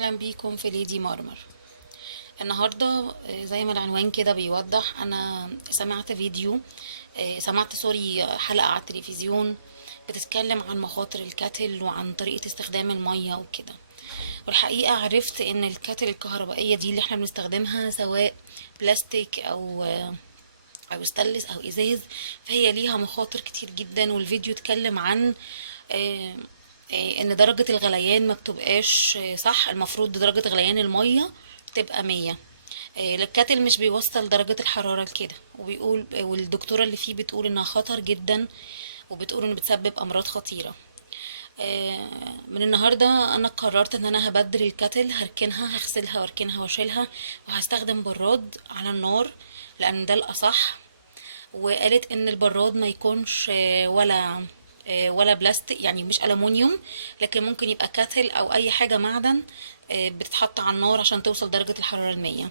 اهلا بيكم في ليدي مرمر. النهارده زي ما العنوان كده بيوضح، انا سمعت فيديو سوري حلقة على التلفزيون بتتكلم عن مخاطر الكاتل وعن طريقة استخدام المية وكده. والحقيقة عرفت ان الكاتل الكهربائية دي اللي احنا بنستخدمها، سواء بلاستيك او ستانلس او ازاز، فهي ليها مخاطر كتير جدا. والفيديو اتكلم عن آه، ان درجة الغليان ما بتبقاش صح. المفروض درجة غليان المية تبقى 100. الكاتل مش بيوصل درجة الحرارة لكده، وبيقول والدكتورة اللي فيه بتقول انها خطر جدا، وبتقول انه بتسبب امراض خطيرة. من النهاردة انا قررت ان انا هبدل الكاتل، هركنها، هغسلها واركنها واشيلها، وهستخدم براد على النار لان ده الاصح. وقالت ان البراد ما يكونش ولا بلاستيك، يعني مش ألمونيوم، لكن ممكن يبقى كاتل او اي حاجة معدن بتتحط على النار عشان توصل درجة الحرارة 100.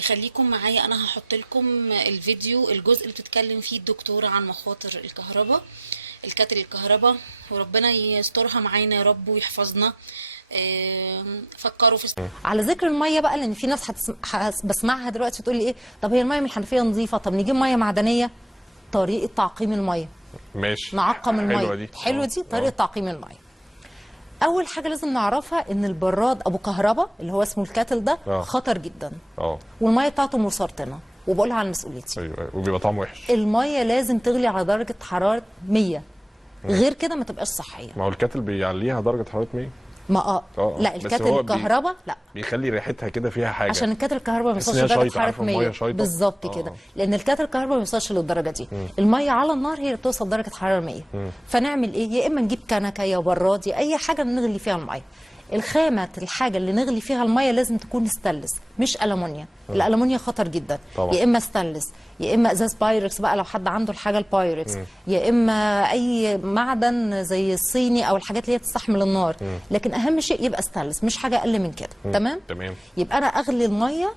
خليكم معايا، انا هحط لكم الفيديو، الجزء اللي بتتكلم فيه الدكتورة عن مخاطر الكهرباء، الكاتل الكهرباء، وربنا يسترها معانا يا رب ويحفظنا. فكروا في على ذكر الميه بقى، لان في ناس بسمعها دلوقتي تقول لي ايه، طب هي الميه من الحنفيه نظيفه، طب نجيب ميه معدنيه. طريقه تعقيم الميه، ماشي، نعقم الميه. حلوه دي. حلوه دي طريقه تعقيم الميه. اول حاجه لازم نعرفها ان البراد ابو كهرباء اللي هو اسمه الكاتل ده خطر جدا. والميه بتاعته مسرطنه، وبقولها على مسؤوليتي. ايوه، وبيبقى طعمه وحش. الميه لازم تغلي على درجه حراره 100، غير كده ما تبقاش صحيه. ما هو الكاتل بيعليها درجه حراره 100. ما لا، الكاتل الكهرباء لا، بيخلي ريحتها كده فيها حاجه، عشان الكاتل الكهرباء ما بيوصلش لدرجه حراره 100 بالظبط كده. لان الكاتل الكهرباء ما بيوصلش للدرجه دي. الميه على النار هي اللي بتوصل درجه حراره 100. فنعمل ايه؟ يا اما نجيب كنكه يا براد يا اي حاجه نغلي فيها الميه. الخامه، الحاجه اللي نغلي فيها الميه لازم تكون ستانلس مش المونيا. الالمونيا خطر جدا طبعا. يا اما ستانلس يا اما ازاز بايركس بقى لو حد عنده الحاجه البايركس، يا اما اي معدن زي الصيني او الحاجات اللي هي تستحمل النار. لكن اهم شيء يبقى ستانلس، مش حاجه اقل من كده. تمام. تمام. يبقى انا اغلي الميه